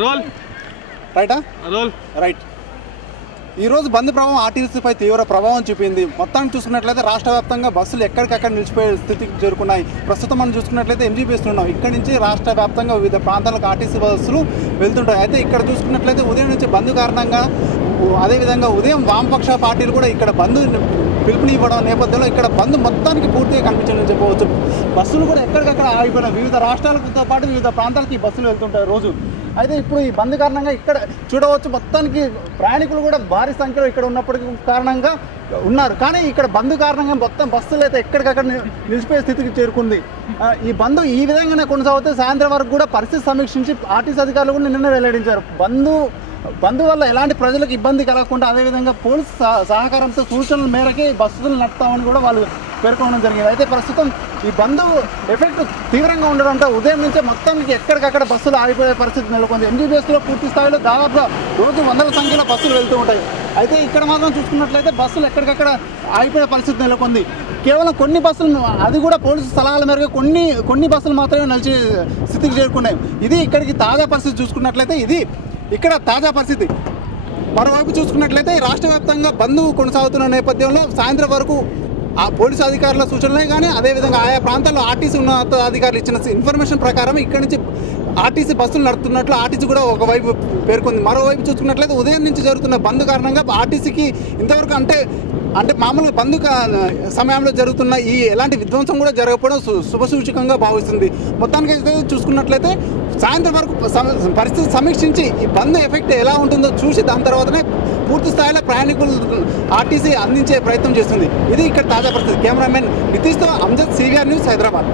Role రైటా role right. ఈరోజు బంద్ ప్రభావం ఆర్టీసీపై తీవ్ర ప్రభావం చూపింది. మొత్తానికి చూసుకున్నట్లయితే రాష్ట్ర వ్యాప్తంగా బస్సులు ఎక్కడికక్కడ నిలిచిపోయే స్థితికి చేరుకున్నాయి. ప్రస్తుతం మనం చూసుకున్నట్లయితే ఎంజీబీఎస్లో ఉన్నాం. ఇక్కడి నుంచి రాష్ట్ర వ్యాప్తంగా వివిధ ప్రాంతాలకు ఆర్టీసీ బస్సులు వెళ్తుంటాయి. అయితే ఇక్కడ చూసుకున్నట్లయితే ఉదయం నుంచి బంద్ కారణంగా, అదేవిధంగా ఉదయం వామపక్ష పార్టీలు కూడా ఇక్కడ బంద్ పిలుపునివ్వడం నేపథ్యంలో ఇక్కడ బంద్ మొత్తానికి పూర్తిగా కనిపించదని చెప్పవచ్చు. బస్సులు కూడా ఎక్కడికక్కడ ఆగిపోయినాయి. వివిధ రాష్ట్రాలతో పాటు వివిధ ప్రాంతాలకు ఈ బస్సులు వెళ్తుంటాయి రోజు. అయితే ఇప్పుడు ఈ బంద్ కారణంగా ఇక్కడ చూడవచ్చు, మొత్తానికి ప్రయాణికులు కూడా భారీ సంఖ్యలో ఇక్కడ ఉన్నప్పటికీ కారణంగా ఉన్నారు. కానీ ఇక్కడ బంద్ కారణంగా మొత్తం బస్సులు అయితే ఎక్కడికక్కడ నిలిచిపోయే స్థితికి చేరుకుంది. ఈ బంద్ ఈ విధంగానే కొనసాగితే సాయంత్రం వరకు కూడా పరిస్థితి సమీక్షించి ఆర్టీసీ అధికారులు కూడా నిన్న వెల్లడించారు. బంద్ వల్ల ఎలాంటి ప్రజలకు ఇబ్బంది కలగకుండా, అదేవిధంగా పోలీసు సహకారంతో సూచనల మేరకే బస్సులు నడుపుతామని కూడా వాళ్ళు పేర్కొనడం జరిగింది. అయితే ప్రస్తుతం ఈ బంద్ ఎఫెక్ట్ తీవ్రంగా ఉండడంతో ఉదయం నుంచే మొత్తానికి ఎక్కడికక్కడ బస్సులు ఆగిపోయే పరిస్థితి నెలకొంది. ఎంజీబీఎస్లో పూర్తి స్థాయిలో దాదాపుగా రోజు వందల సంఖ్యలో బస్సులు వెళ్తూ ఉంటాయి. అయితే ఇక్కడ మాత్రం చూసుకున్నట్లయితే బస్సులు ఎక్కడికక్కడ ఆగిపోయే పరిస్థితి నెలకొంది. కేవలం కొన్ని బస్సులు, అది కూడా పోలీసు సలహాల మేరకు కొన్ని బస్సులు మాత్రమే నిలిచే స్థితికి చేరుకున్నాయి. ఇది ఇక్కడికి తాజా పరిస్థితి చూసుకున్నట్లయితే ఇది ఇక్కడ తాజా పరిస్థితి. మరోవైపు చూసుకున్నట్లయితే రాష్ట్ర వ్యాప్తంగా బంద్ కొనసాగుతున్న నేపథ్యంలో సాయంత్రం వరకు ఆ పోలీసు అధికారుల సూచనలే కానీ, అదేవిధంగా ఆయా ప్రాంతాల్లో ఆర్టీసీ ఉన్నతాధికారులు ఇచ్చిన ఇన్ఫర్మేషన్ ప్రకారం ఇక్కడి నుంచి ఆర్టీసీ బస్సులు నడుపుతున్నట్లు ఆర్టీసీ కూడా ఒకవైపు పేర్కొంది. మరోవైపు చూసుకున్నట్లయితే ఉదయం నుంచి జరుగుతున్న బంద్ కారణంగా ఆర్టీసీకి ఇంతవరకు అంటే మామూలుగా బంద్ సమయంలో జరుగుతున్న ఈ ఎలాంటి విధ్వంసం కూడా జరగకపోవడం శుభసూచకంగా భావిస్తుంది. మొత్తానికి అయితే చూసుకున్నట్లయితే సాయంత్రం వరకు పరిస్థితి సమీక్షించి ఈ బంద్ ఎఫెక్ట్ ఎలా ఉంటుందో చూసి దాని తర్వాతనే పూర్తి స్థాయిలో ప్రయాణికులు ఆర్టీసీ అందించే ప్రయత్నం చేస్తుంది. ఇది ఇక్కడ తాజా పరిస్థితి. కెమెరామెన్ నితీష్తో అంజద్, CVR న్యూస్, హైదరాబాద్.